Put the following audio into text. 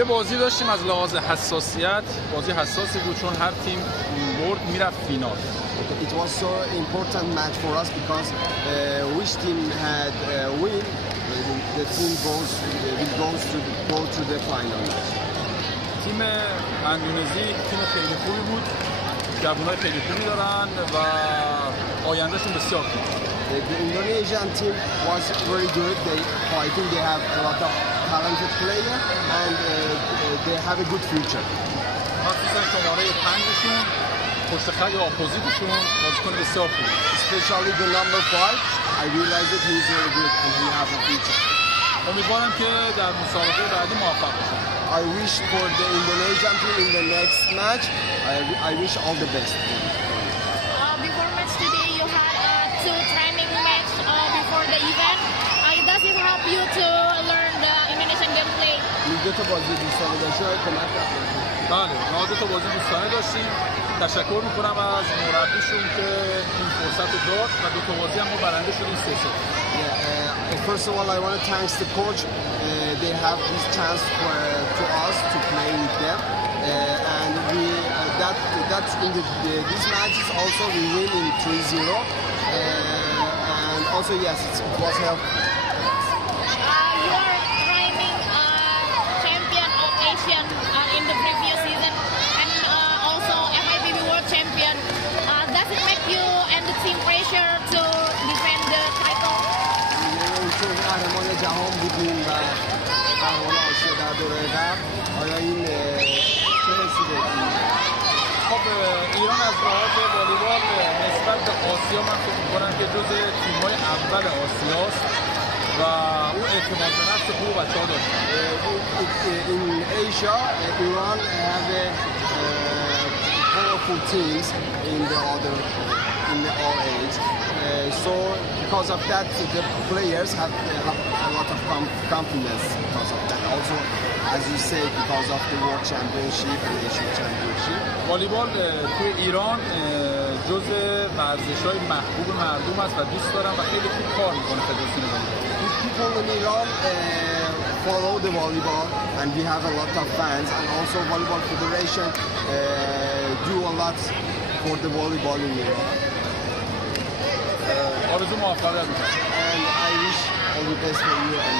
یه بازی داشتیم از لحاظ حساسیت، بازی حساسی بود چون هر تیم برد میرفت فینال. It was so important match for us because which team had win, the team will go to the final match. تیم اندونزی تیم خیلی خوبی بود، جوانای خیلی خوبی دارن و آیندهشون بسیار خوب. The Indonesian team was very good. I think they have a lot of talented player and they have a good future. مخصوصا شماره 5شون پشت خط اپوزیتشون بازیکن بسیار خوب. Especially the number 5. I realize that he is very good and he have a future. امیدوارم که در مسابقه بعدی موفق باشن. I wish for the Indonesian team in the next match. I wish all the best. Before match today, you had two training match before the event. Does it help you to learn the Indonesian gameplay? دو تا بازی دوستانه داشته کمک کرد. بله، ما دو تا بازی دوستانه داشتیم. تشکر میکنم از مربیشون که این فرصت رو داد و دو تا بازی هم ما برنده شدیم 3-0. First of all, I want to thank the coach. They have this chance to us to play with them, and we that's in these matches also we win in 3-0, and also yes, it was helpful. You are reigning champion of Asian in the previous season, and also FIVB World Champion. Does it make you and the team pressure to defend the title? چون قهرمان جهان بودیم و قهرمان آسیا در دوره قبل آیا این چه حسی دارید؟ خب ایران از لحاظ والیبال نسبت به آسیا من فکر می‌کنم که جزو تیم‌های اول آسیاست و اون اعتماد به نفس خوب بچه‌ها داشتن. In Asia, Iran have powerful teams in all age. So because of that, the players have a lot of confidence because of that. Also, as you say, because of the World Championship and Asian Championship. والیبال توی ایران جزء ورزش‌های محبوب مردم است و دوست دارن و خیلی خوب کار می‌کنه فدراسیون والیبال. People in Iran follow the volleyball and we have a lot of fans, and also Volleyball Federation do a lot for the volleyball in Iran. آرزو موفقیت می‌کنم. And I wish all the best for you and